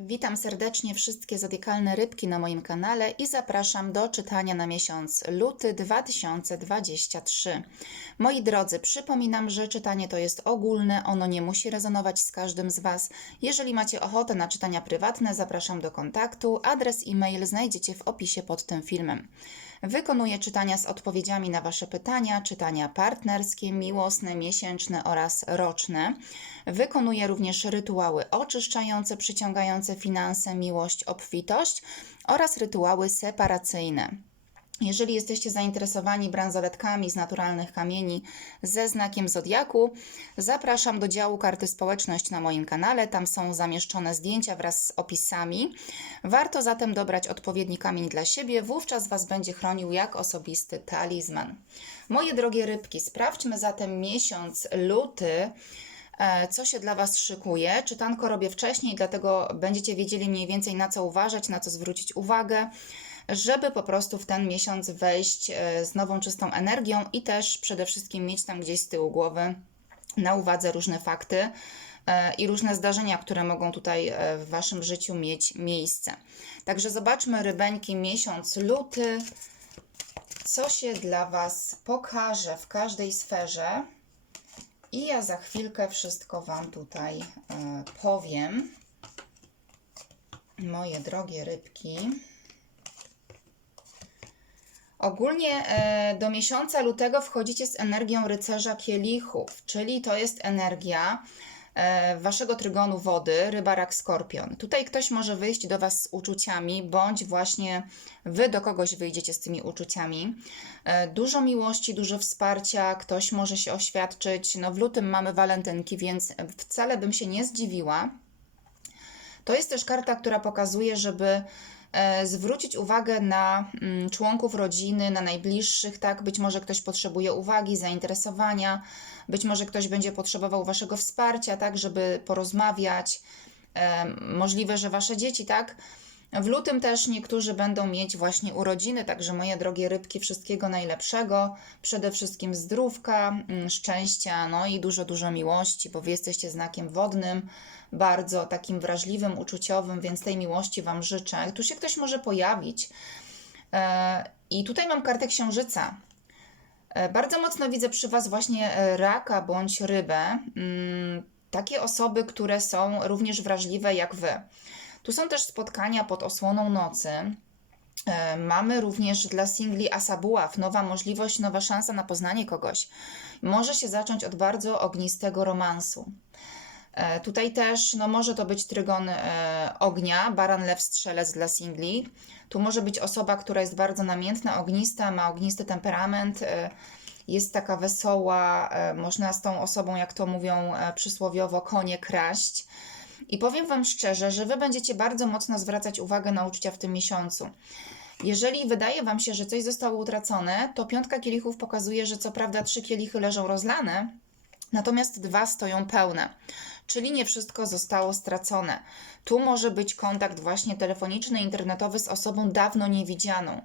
Witam serdecznie wszystkie zodiakalne rybki na moim kanale i zapraszam do czytania na miesiąc luty 2023. Moi drodzy, przypominam, że czytanie to jest ogólne, ono nie musi rezonować z każdym z Was. Jeżeli macie ochotę na czytania prywatne, zapraszam do kontaktu. Adres e-mail znajdziecie w opisie pod tym filmem. Wykonuję czytania z odpowiedziami na Wasze pytania, czytania partnerskie, miłosne, miesięczne oraz roczne. Wykonuję również rytuały oczyszczające, przyciągające finanse, miłość, obfitość oraz rytuały separacyjne. Jeżeli jesteście zainteresowani bransoletkami z naturalnych kamieni ze znakiem Zodiaku, zapraszam do działu karty społeczność na moim kanale. Tam są zamieszczone zdjęcia wraz z opisami. Warto zatem dobrać odpowiedni kamień dla siebie, wówczas Was będzie chronił jak osobisty talizman. Moje drogie rybki, sprawdźmy zatem miesiąc luty e, co się dla Was szykuje. Czytanko robię wcześniej, dlatego będziecie wiedzieli mniej więcej na co uważać, na co zwrócić uwagę, żeby po prostu w ten miesiąc wejść e, z nową, czystą energią i też przede wszystkim mieć tam gdzieś z tyłu głowy na uwadze różne fakty e, i różne zdarzenia, które mogą tutaj e, w Waszym życiu mieć miejsce. Także zobaczmy rybeńki miesiąc luty, co się dla Was pokaże w każdej sferze. I ja za chwilkę wszystko Wam tutaj powiem. Moje drogie rybki. Ogólnie e, do miesiąca lutego wchodzicie z energią rycerza kielichów, czyli to jest energia e, waszego trygonu wody, ryba, rak, skorpion. Tutaj ktoś może wyjść do was z uczuciami, bądź właśnie wy do kogoś wyjdziecie z tymi uczuciami. E, Dużo miłości, dużo wsparcia, ktoś może się oświadczyć. No w lutym mamy walentynki, więc wcale bym się nie zdziwiła. To jest też karta, która pokazuje, żeby zwrócić uwagę na mm, członków rodziny, na najbliższych, tak? Być może ktoś potrzebuje uwagi, zainteresowania, być może ktoś będzie potrzebował waszego wsparcia, tak, żeby porozmawiać. E, Możliwe, że wasze dzieci, tak? W lutym też niektórzy będą mieć właśnie urodziny, także moje drogie rybki, wszystkiego najlepszego. Przede wszystkim zdrówka, mm, szczęścia, no i dużo, dużo miłości, bo wy jesteście znakiem wodnym, bardzo takim wrażliwym, uczuciowym, więc tej miłości Wam życzę. Tu się ktoś może pojawić. E, I tutaj mam kartę księżyca. E, Bardzo mocno widzę przy Was właśnie e, raka bądź rybę. Mm, Takie osoby, które są również wrażliwe jak Wy. Tu są też spotkania pod osłoną nocy. Mamy również dla singli Asabuław nowa możliwość, nowa szansa na poznanie kogoś. Może się zacząć od bardzo ognistego romansu. E, Tutaj też no, może to być trygon e, ognia, baran, lew, strzelec dla singli. Tu może być osoba, która jest bardzo namiętna, ognista, ma ognisty temperament, e, jest taka wesoła, e, można z tą osobą, jak to mówią e, przysłowiowo, konie kraść. I powiem Wam szczerze, że Wy będziecie bardzo mocno zwracać uwagę na uczucia w tym miesiącu. Jeżeli wydaje Wam się, że coś zostało utracone, to piątka kielichów pokazuje, że co prawda trzy kielichy leżą rozlane, natomiast dwa stoją pełne. Czyli nie wszystko zostało stracone. Tu może być kontakt właśnie telefoniczny, internetowy z osobą dawno niewidzianą.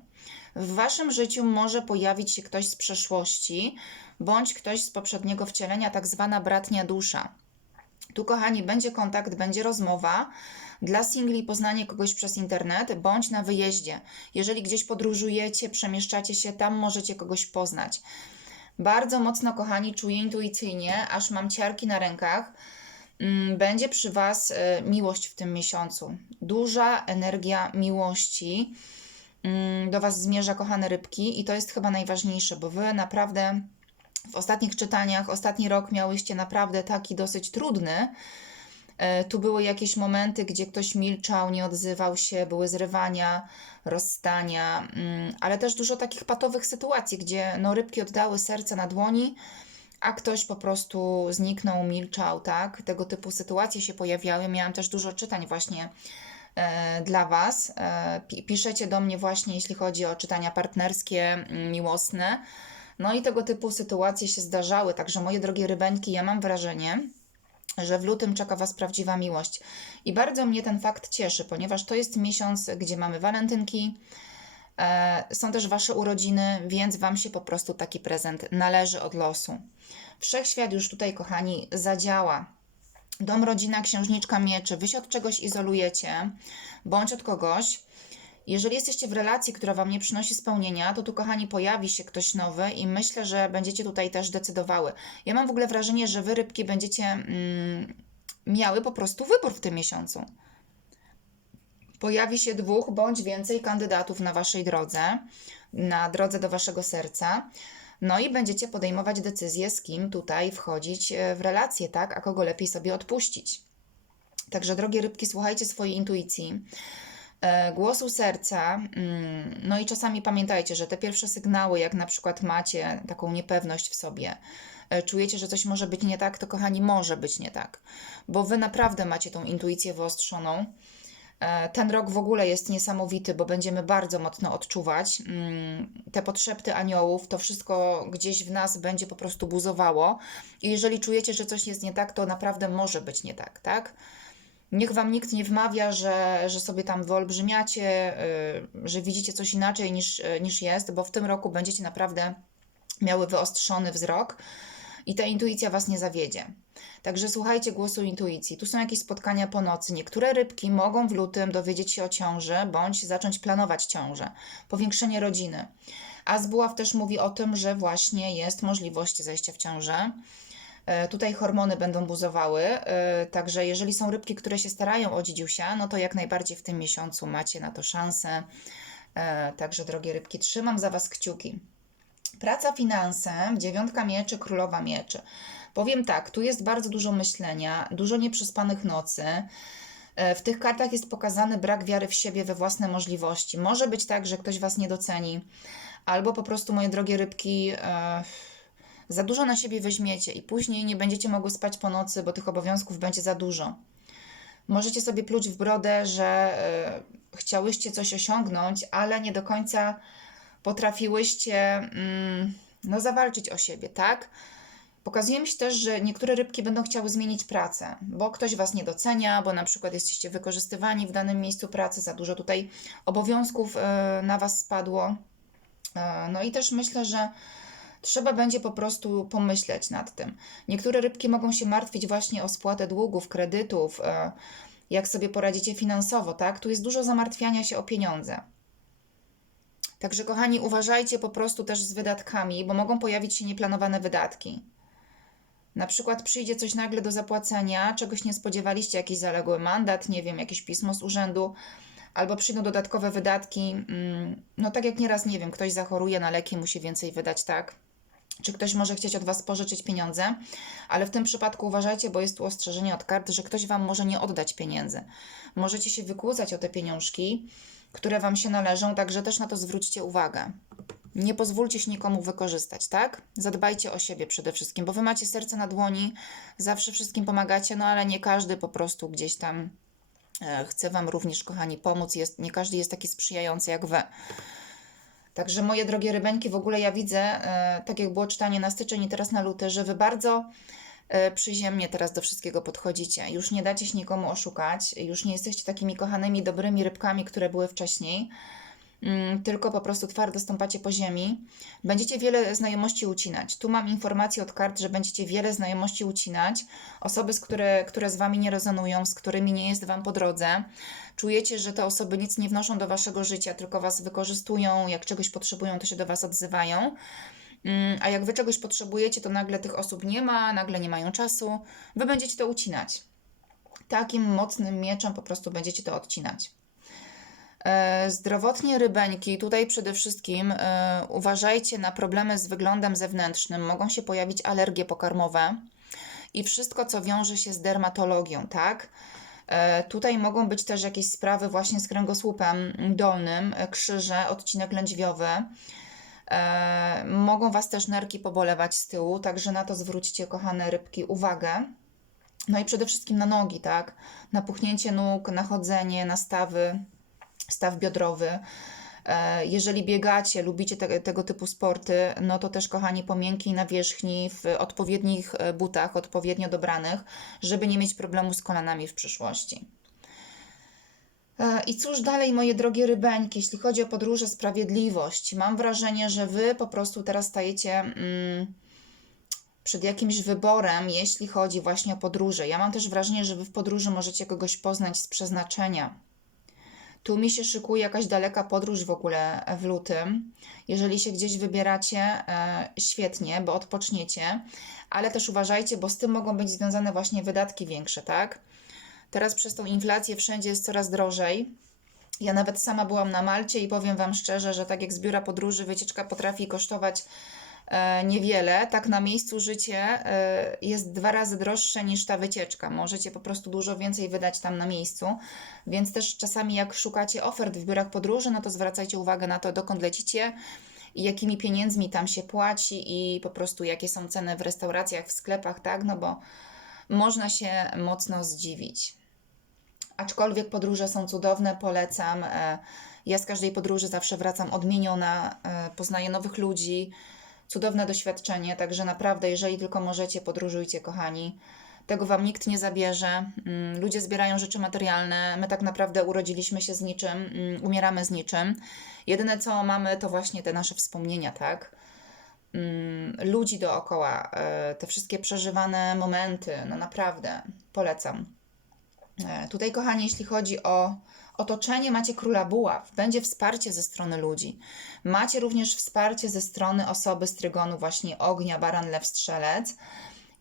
W Waszym życiu może pojawić się ktoś z przeszłości, bądź ktoś z poprzedniego wcielenia, tak zwana bratnia dusza. Tu, kochani, będzie kontakt, będzie rozmowa. Dla singli poznanie kogoś przez internet bądź na wyjeździe. Jeżeli gdzieś podróżujecie, przemieszczacie się, tam możecie kogoś poznać. Bardzo mocno, kochani, czuję intuicyjnie, aż mam ciarki na rękach. Mm, Będzie przy Was e, miłość w tym miesiącu. Duża energia miłości mm, do Was zmierza, kochane rybki, i to jest chyba najważniejsze, bo Wy naprawdę w ostatnich czytaniach, ostatni rok miałyście naprawdę taki dosyć trudny. E, Tu były jakieś momenty, gdzie ktoś milczał, nie odzywał się, były zrywania, rozstania, mm, ale też dużo takich patowych sytuacji, gdzie no, rybki oddały serce na dłoni, a ktoś po prostu zniknął, milczał, tak? Tego typu sytuacje się pojawiały. Miałam też dużo czytań właśnie e, dla Was. E, pi- piszecie do mnie właśnie, jeśli chodzi o czytania partnerskie, mm, miłosne. No i tego typu sytuacje się zdarzały. Także moje drogie rybeńki, ja mam wrażenie, że w lutym czeka Was prawdziwa miłość. I bardzo mnie ten fakt cieszy, ponieważ to jest miesiąc, gdzie mamy walentynki, są też Wasze urodziny, więc Wam się po prostu taki prezent należy od losu. Wszechświat już tutaj, kochani, zadziała. Dom, rodzina, księżniczka mieczy. Wy się od czegoś izolujecie, bądź od kogoś. Jeżeli jesteście w relacji, która Wam nie przynosi spełnienia, to tu, kochani, pojawi się ktoś nowy i myślę, że będziecie tutaj też decydowały. Ja mam w ogóle wrażenie, że Wy, rybki, będziecie mm, miały po prostu wybór w tym miesiącu. Pojawi się dwóch bądź więcej kandydatów na Waszej drodze, na drodze do Waszego serca. No i będziecie podejmować decyzję, z kim tutaj wchodzić e, w relację, tak? A kogo lepiej sobie odpuścić. Także, drogie rybki, słuchajcie swojej intuicji e, głosu serca. mm, No i czasami pamiętajcie, że te pierwsze sygnały, jak na przykład macie taką niepewność w sobie, e, czujecie, że coś może być nie tak, to kochani, może być nie tak, bo wy naprawdę macie tą intuicję wyostrzoną. E, Ten rok w ogóle jest niesamowity, bo będziemy bardzo mocno odczuwać mm, te podszepty aniołów. To wszystko gdzieś w nas będzie po prostu buzowało. I jeżeli czujecie, że coś jest nie tak, to naprawdę może być nie tak, tak? Niech wam nikt nie wmawia, że, że sobie tam wyolbrzymiacie, y, że widzicie coś inaczej niż, y, niż jest, bo w tym roku będziecie naprawdę miały wyostrzony wzrok i ta intuicja was nie zawiedzie. Także słuchajcie głosu intuicji. Tu są jakieś spotkania po nocy. Niektóre rybki mogą w lutym dowiedzieć się o ciąży bądź zacząć planować ciążę, powiększenie rodziny. A Zbuław też mówi o tym, że właśnie jest możliwość zajścia w ciążę. E, Tutaj hormony będą buzowały, e, także jeżeli są rybki, które się starają o dzidziusia, no to jak najbardziej w tym miesiącu macie na to szansę. E, Także drogie rybki, trzymam za Was kciuki. Praca, finanse, dziewiątka mieczy, królowa mieczy. Powiem tak, tu jest bardzo dużo myślenia, dużo nieprzespanych nocy. E, W tych kartach jest pokazany brak wiary w siebie, we własne możliwości. Może być tak, że ktoś Was nie doceni, albo po prostu, moje drogie rybki, e, za dużo na siebie weźmiecie i później nie będziecie mogły spać po nocy, bo tych obowiązków będzie za dużo. Możecie sobie pluć w brodę, że e, chciałyście coś osiągnąć, ale nie do końca potrafiłyście mm, no, zawalczyć o siebie, tak? Pokazuje mi się też, że niektóre rybki będą chciały zmienić pracę, bo ktoś Was nie docenia, bo na przykład jesteście wykorzystywani w danym miejscu pracy, za dużo tutaj obowiązków e, na Was spadło. E, No i też myślę, że trzeba będzie po prostu pomyśleć nad tym. Niektóre rybki mogą się martwić właśnie o spłatę długów, kredytów, e, jak sobie poradzicie finansowo, tak? Tu jest dużo zamartwiania się o pieniądze. Także, kochani, uważajcie po prostu też z wydatkami, bo mogą pojawić się nieplanowane wydatki. Na przykład przyjdzie coś nagle do zapłacenia, czegoś nie spodziewaliście, jakiś zaległy mandat, nie wiem, jakieś pismo z urzędu, albo przyjdą dodatkowe wydatki. mm, No tak jak nieraz, nie wiem, ktoś zachoruje na leki, musi więcej wydać, tak? Czy ktoś może chcieć od Was pożyczyć pieniądze, ale w tym przypadku uważajcie, bo jest tu ostrzeżenie od kart, że ktoś Wam może nie oddać pieniędzy. Możecie się wykłócać o te pieniążki, które Wam się należą, także też na to zwróćcie uwagę. Nie pozwólcie się nikomu wykorzystać, tak? Zadbajcie o siebie przede wszystkim, bo Wy macie serce na dłoni, zawsze wszystkim pomagacie, no ale nie każdy po prostu gdzieś tam e, chce Wam również, kochani, pomóc. Jest, nie każdy jest taki sprzyjający jak Wy. Także moje drogie rybeńki, w ogóle ja widzę, e, tak jak było czytanie na styczeń i teraz na luty, że Wy bardzo przyziemnie teraz do wszystkiego podchodzicie. Już nie dacie się nikomu oszukać, już nie jesteście takimi kochanymi, dobrymi rybkami, które były wcześniej, mm, tylko po prostu twardo stąpacie po ziemi. Będziecie wiele znajomości ucinać. Tu mam informację od kart, że będziecie wiele znajomości ucinać. Osoby, z które, które z Wami nie rezonują, z którymi nie jest Wam po drodze. Czujecie, że te osoby nic nie wnoszą do Waszego życia, tylko Was wykorzystują. Jak czegoś potrzebują, to się do Was odzywają. Mm, A jak wy czegoś potrzebujecie, to nagle tych osób nie ma, nagle nie mają czasu. Wy będziecie to ucinać. Takim mocnym mieczem po prostu będziecie to odcinać. E, Zdrowotnie rybeńki, tutaj przede wszystkim e, uważajcie na problemy z wyglądem zewnętrznym. Mogą się pojawić alergie pokarmowe i wszystko, co wiąże się z dermatologią, tak? E, Tutaj mogą być też jakieś sprawy właśnie z kręgosłupem dolnym, krzyże, odcinek lędźwiowy. E, mogą Was też nerki pobolewać z tyłu, także na to zwróćcie, kochane rybki, uwagę. No i przede wszystkim na nogi, tak? Na puchnięcie nóg, na chodzenie, na stawy, staw biodrowy. E, Jeżeli biegacie, lubicie te, tego typu sporty, no to też, kochani, po miękkiej nawierzchni, w odpowiednich e, butach, odpowiednio dobranych, żeby nie mieć problemu z kolanami w przyszłości. E, I cóż dalej, moje drogie rybeńki, jeśli chodzi o podróże, sprawiedliwość. Mam wrażenie, że wy po prostu teraz stajecie mm, przed jakimś wyborem, jeśli chodzi właśnie o podróże. Ja mam też wrażenie, że wy w podróży możecie kogoś poznać z przeznaczenia. Tu mi się szykuje jakaś daleka podróż w ogóle w lutym. Jeżeli się gdzieś wybieracie, e, świetnie, bo odpoczniecie, ale też uważajcie, bo z tym mogą być związane właśnie wydatki większe, tak? Teraz przez tą inflację wszędzie jest coraz drożej. Ja nawet sama byłam na Malcie i powiem Wam szczerze, że tak jak z biura podróży wycieczka potrafi kosztować e, niewiele, tak na miejscu życie e, jest dwa razy droższe niż ta wycieczka. Możecie po prostu dużo więcej wydać tam na miejscu, więc też czasami jak szukacie ofert w biurach podróży, no to zwracajcie uwagę na to, dokąd lecicie i jakimi pieniędzmi tam się płaci i po prostu jakie są ceny w restauracjach, w sklepach, tak? No bo można się mocno zdziwić. Aczkolwiek podróże są cudowne, polecam. E, Ja z każdej podróży zawsze wracam odmieniona, e, poznaję nowych ludzi, cudowne doświadczenie, także naprawdę, jeżeli tylko możecie, podróżujcie, kochani. Tego wam nikt nie zabierze. Mm, Ludzie zbierają rzeczy materialne. My tak naprawdę urodziliśmy się z niczym, mm, umieramy z niczym. Jedyne co mamy, to właśnie te nasze wspomnienia, tak? Mm, Ludzi dookoła, e, te wszystkie przeżywane momenty, no naprawdę polecam. E, Tutaj, kochani, jeśli chodzi o otoczenie, macie króla buław. Będzie wsparcie ze strony ludzi. Macie również wsparcie ze strony osoby z trygonu, właśnie ognia, baran, lew, strzelec.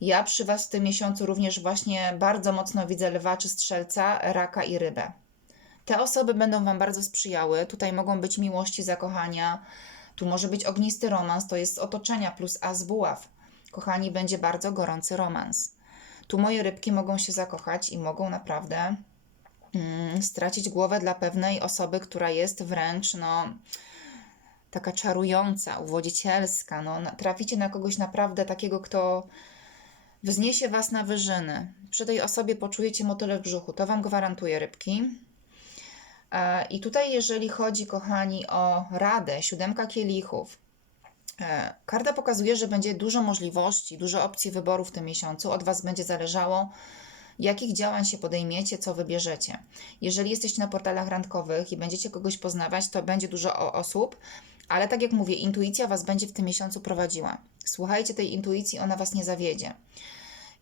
Ja przy Was w tym miesiącu również właśnie bardzo mocno widzę lwa czy strzelca, raka i rybę. Te osoby będą Wam bardzo sprzyjały. Tutaj mogą być miłości, zakochania. Tu może być ognisty romans, to jest z otoczenia plus a z buław. Kochani, będzie bardzo gorący romans. Tu moje rybki mogą się zakochać i mogą naprawdę mm, stracić głowę dla pewnej osoby, która jest wręcz, no, taka czarująca, uwodzicielska. No, traficie na kogoś naprawdę takiego, kto wzniesie Was na wyżyny. Przy tej osobie poczujecie motyle w brzuchu. To Wam gwarantuję, rybki. E, I tutaj, jeżeli chodzi, kochani, o radę, siódemka kielichów, Karta pokazuje, że będzie dużo możliwości, dużo opcji wyboru w tym miesiącu. Od Was będzie zależało, jakich działań się podejmiecie, co wybierzecie. Jeżeli jesteście na portalach randkowych i będziecie kogoś poznawać, to będzie dużo osób, ale tak jak mówię, intuicja Was będzie w tym miesiącu prowadziła. Słuchajcie tej intuicji, ona Was nie zawiedzie.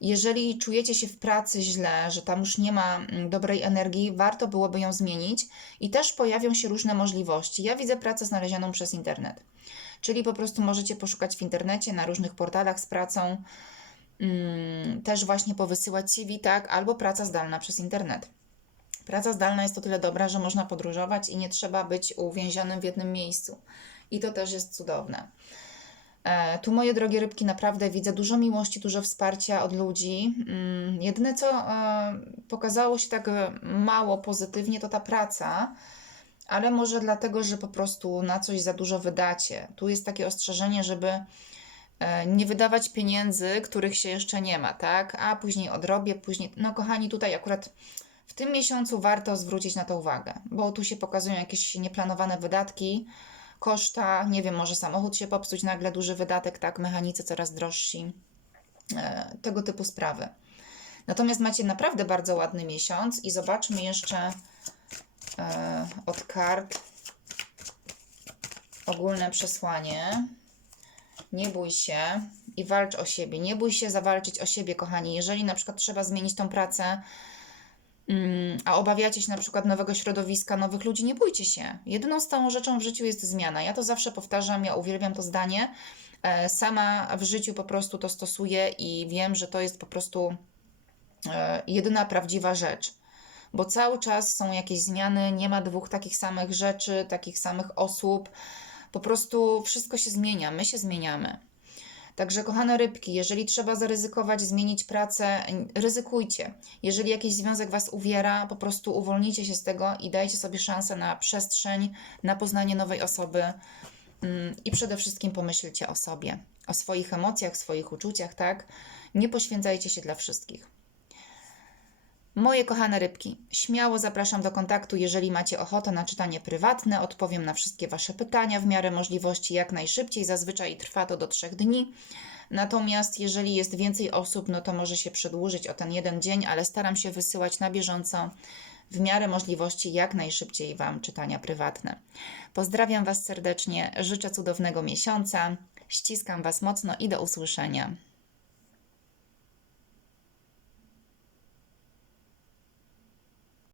Jeżeli czujecie się w pracy źle, że tam już nie ma mm, dobrej energii, warto byłoby ją zmienić i też pojawią się różne możliwości. Ja widzę pracę znalezioną przez internet. Czyli po prostu możecie poszukać w internecie, na różnych portalach z pracą, mm, też właśnie powysyłać CV, tak, albo praca zdalna przez internet. Praca zdalna jest o tyle dobra, że można podróżować i nie trzeba być uwięzionym w jednym miejscu. I to też jest cudowne. E, Tu, moje drogie rybki, naprawdę widzę dużo miłości, dużo wsparcia od ludzi. Mm, Jedyne, co e, pokazało się tak e, mało pozytywnie, to ta praca, ale może dlatego, że po prostu na coś za dużo wydacie. Tu jest takie ostrzeżenie, żeby e, nie wydawać pieniędzy, których się jeszcze nie ma, tak? A później odrobię, później. No, kochani, tutaj akurat w tym miesiącu warto zwrócić na to uwagę, bo tu się pokazują jakieś nieplanowane wydatki, koszta, nie wiem, może samochód się popsuć, nagle duży wydatek, tak? Mechanicy coraz drożsi, e, tego typu sprawy. Natomiast macie naprawdę bardzo ładny miesiąc i zobaczmy jeszcze e, od kart ogólne przesłanie. Nie bój się i walcz o siebie. Nie bój się zawalczyć o siebie, kochani. Jeżeli na przykład trzeba zmienić tą pracę, mm, a obawiacie się na przykład nowego środowiska, nowych ludzi, nie bójcie się. Jedyną stałą rzeczą w życiu jest zmiana. Ja to zawsze powtarzam, ja uwielbiam to zdanie. E, Sama w życiu po prostu to stosuję i wiem, że to jest po prostu e, jedyna prawdziwa rzecz. Bo cały czas są jakieś zmiany, nie ma dwóch takich samych rzeczy, takich samych osób. Po prostu wszystko się zmienia, my się zmieniamy. Także, kochane rybki, jeżeli trzeba zaryzykować, zmienić pracę, ryzykujcie. Jeżeli jakiś związek Was uwiera, po prostu uwolnijcie się z tego i dajcie sobie szansę na przestrzeń, na poznanie nowej osoby. Mm, I przede wszystkim pomyślcie o sobie, o swoich emocjach, swoich uczuciach, tak? Nie poświęcajcie się dla wszystkich. Moje kochane rybki, śmiało zapraszam do kontaktu, jeżeli macie ochotę na czytanie prywatne. Odpowiem na wszystkie Wasze pytania w miarę możliwości jak najszybciej. Zazwyczaj trwa to do trzech dni. Natomiast jeżeli jest więcej osób, no to może się przedłużyć o ten jeden dzień, ale staram się wysyłać na bieżąco w miarę możliwości jak najszybciej Wam czytania prywatne. Pozdrawiam Was serdecznie, życzę cudownego miesiąca, ściskam Was mocno i do usłyszenia.